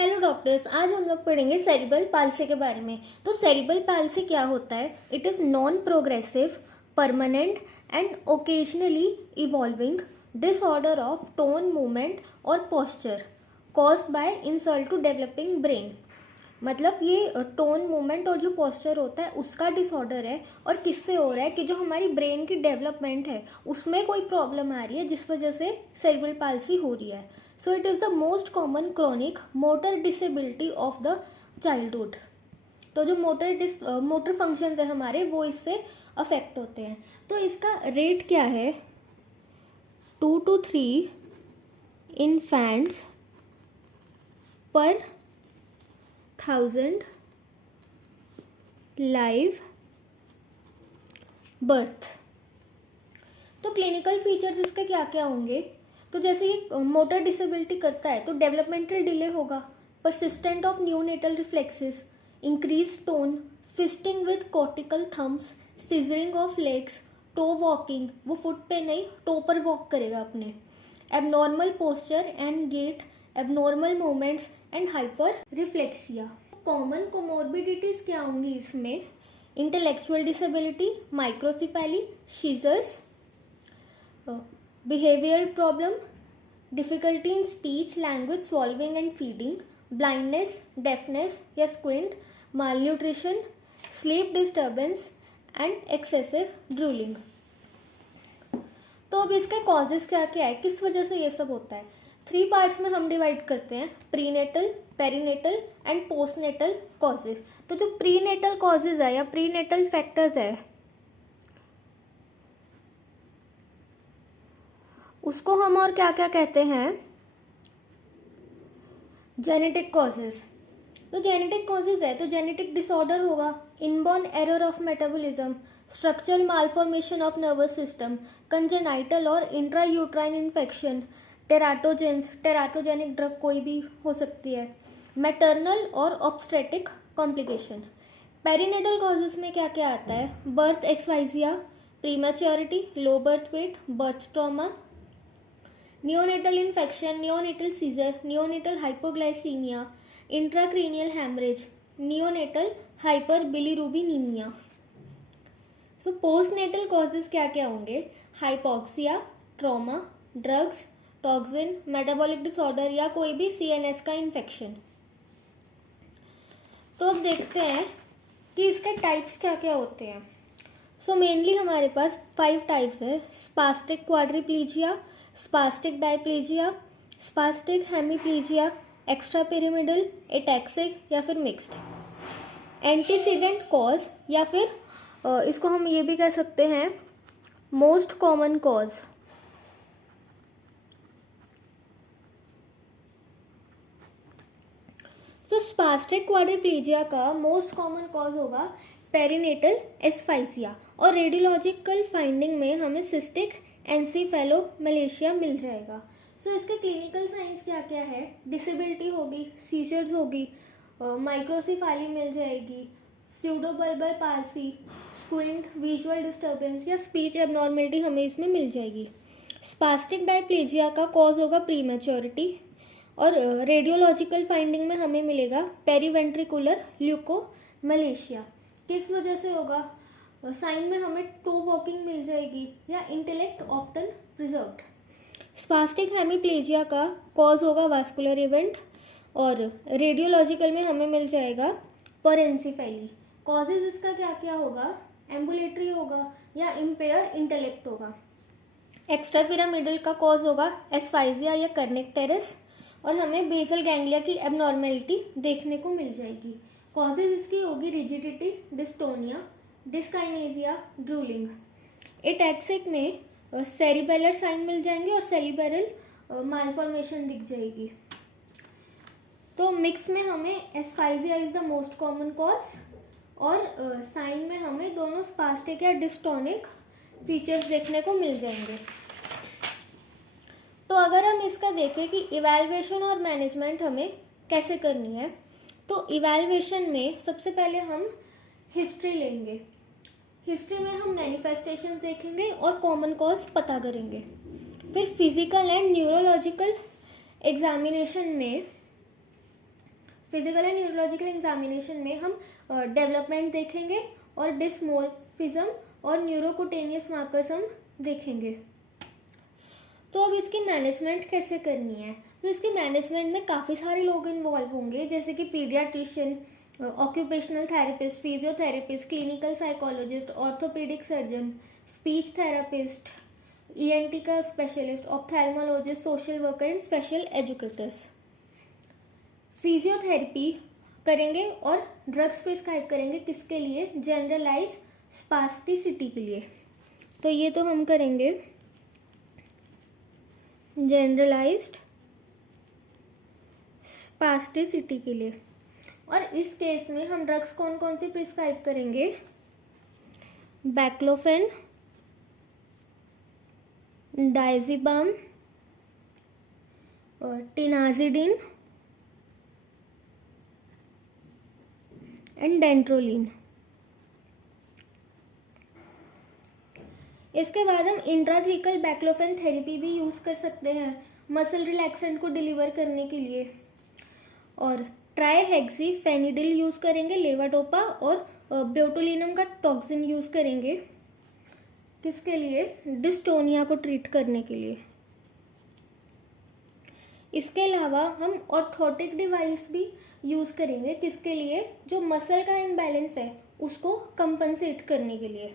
Hello doctors, आज हम लोग पढ़ेंगे सेरिब्रल पाल्सी के बारे में। तो सेरिब्रल पाल्सी क्या होता है? It is non progressive, permanent and occasionally evolving disorder of tone, movement और posture caused by insult to developing brain. मतलब ये टोन, मूवमेंट और जो पोस्चर होता है उसका डिसऑर्डर है। और किससे हो रहा है कि जो हमारी ब्रेन की डेवलपमेंट है उसमें कोई प्रॉब्लम आ रही है जिस वजह से सेरिब्रल पाल्सी हो रही है। So it is the most common chronic motor disability of the childhood. तो जो मोटर फंक्शंस है हमारे वो इससे अफेक्ट होते हैं। तो इसका रेट क्या है? 2 to 3 इन्फेंट्स पर 1000 लाइव बर्थ। तो क्लिनिकल फीचर्स इसके क्या क्या होंगे? तो जैसे ये मोटर डिसेबिलिटी करता है तो डेवलपमेंटल डिले होगा, persistent of neonatal reflexes, increase tone, fisting with cortical thumbs, scissoring of legs, toe walking, वो फुट पे नहीं टो पर वॉक करेगा अपने, abnormal posture and gait, abnormal movements and hyperreflexia. Common comorbidities क्या होंगी इसमें? Intellectual disability, microcephaly, seizures, behavioral problem, difficulty in speech, language, swallowing and feeding, blindness, deafness या squint, malnutrition, sleep disturbance and excessive drooling। तो अब इसके causes क्या क्या है, किस वजह से ये सब होता है? 3 पार्ट्स में हम डिवाइड करते हैं, prenatal, perinatal and postnatal causes. तो जो प्रीनेटल कॉजेज है या प्रीनेटल फैक्टर्स है उसको हम और क्या क्या कहते हैं? Genetic causes. तो जेनेटिक कॉजेज है तो जेनेटिक डिसऑर्डर होगा, inborn error of metabolism, structural malformation of nervous system, congenital और इंट्रायूट्राइन इन्फेक्शन, टेराटोजेंस, टेराटोजेनिक ड्रग कोई भी हो सकती है, मैटरनल और ऑब्स्टेट्रिक कॉम्प्लिकेशन। पेरीनेटल कॉजेज में क्या क्या आता है? Birth asphyxia, prematurity, low birth weight, birth trauma, neonatal infection, neonatal seizure, neonatal hypoglycemia, intracranial hemorrhage, neonatal hyperbilirubinemia। So postnatal causes क्या क्या होंगे? hypoxia, trauma, drugs, toxin, metabolic disorder या कोई भी CNS का इन्फेक्शन। तो अब देखते हैं कि इसके टाइप्स क्या क्या होते हैं। सो मेनली हमारे पास 5 टाइप्स है, spastic quadriplegia, spastic diplegia, spastic hemiplegia, extrapyramidal, ataxic या फिर मिक्स्ड। एंटीसीडेंट कॉज या फिर इसको हम ये भी कह सकते हैं मोस्ट कॉमन कॉज। सो स्पास्टिक क्वाड्रिप्लीजिया का मोस्ट कॉमन कॉज होगा पेरीनेटल एस्फाइसिया और रेडियोलॉजिकल फाइंडिंग में हमें सिस्टिक एंसीफेलोमलेशिया मिल जाएगा। सो इसके क्लिनिकल साइंस क्या क्या है? डिसेबिलिटी होगी, सीजर्स होगी, माइक्रोसिफाली मिल जाएगी, स्यूडोबल्बल पाल्सी, स्क्विंट, विजुअल डिस्टर्बेंस या स्पीच एबनॉर्मेलिटी हमें इसमें मिल जाएगी। स्पास्टिक डायप्लेजिया का कॉज होगा प्रीमेच्योरिटी और रेडियोलॉजिकल फाइंडिंग में हमें मिलेगा पेरीवेंट्रिकुलर ल्यूकोमलेशिया। किस वजह से होगा? साइन में हमें टो वॉकिंग मिल जाएगी या intellect often preserved. Spastic hemiplegia का कॉज होगा वास्कुलर इवेंट और रेडियोलॉजिकल में हमें मिल जाएगा परेंसिफेली। कॉजेज इसका क्या क्या होगा? एम्बुलेटरी होगा या इम्पेयर इंटेलेक्ट होगा। एक्स्ट्रा पिरामिडल का कॉज होगा एस्फाइजिया या कर्निक और हमें बेसल गैंग्लिया की एबनॉर्मेलिटी देखने को मिल जाएगी। कॉजेज इसकी होगी रिजिडिटी, डिस्टोनिया, डिस्काइनेजिया, ड्रूलिंग। एटैक्सिक में सेरिबेलर साइन मिल जाएंगे और सेरिबेरल मालफॉर्मेशन दिख जाएगी। तो मिक्स में हमें asphyxia is the most common cause और साइन में हमें दोनों स्पास्टिक या डिस्टोनिक फीचर्स देखने को मिल जाएंगे। तो अगर हम इसका देखें कि इवैल्यूएशन और मैनेजमेंट हमें कैसे करनी है, तो इवैल्यूएशन में सबसे पहले हम हिस्ट्री लेंगे। हिस्ट्री में हम मैनिफेस्टेशंस देखेंगे और कॉमन कॉज पता करेंगे। फिर फिजिकल एंड न्यूरोलॉजिकल एग्जामिनेशन में फिजिकल एंड न्यूरोलॉजिकल एग्जामिनेशन में हम डेवलपमेंट देखेंगे और डिसमोर्फिज्म और न्यूरोकुटेनियस मार्कर्स हम देखेंगे। तो अब इसकी मैनेजमेंट कैसे करनी है? तो इसकी मैनेजमेंट में काफ़ी सारे लोग इन्वॉल्व होंगे, जैसे कि paediatrician, occupational therapist, physiotherapist, clinical psychologist, orthopaedic surgeon, speech therapist, ENT का specialist, ophthalmologist, social worker and special educators. Physiotherapy करेंगे और ड्रग्स प्रिस्क्राइब करेंगे किसके लिए? जनरलाइज स्पास्टिसिटी के लिए। तो ये तो हम करेंगे जनरलाइज्ड स्पास्टिसिटी के लिए। और इस केस में हम ड्रग्स कौन कौन सी प्रिस्क्राइब करेंगे? Baclofen, diazepam, tizanidine and dantrolene. इसके बाद हम इंट्राथीकल बैक्लोफेन थेरेपी भी यूज़ कर सकते हैं मसल रिलैक्सेंट को डिलीवर करने के लिए। और ट्राईहेक्सीफेनिडिल यूज़ करेंगे लेवाडोपा, और बोटुलिनम का टॉक्सिन यूज़ करेंगे किसके लिए? डिस्टोनिया को ट्रीट करने के लिए। इसके अलावा हम ऑर्थोटिक डिवाइस भी यूज़ करेंगे किसके लिए? जो मसल का इम्बैलेंस है उसको कंपनसेट करने के लिए।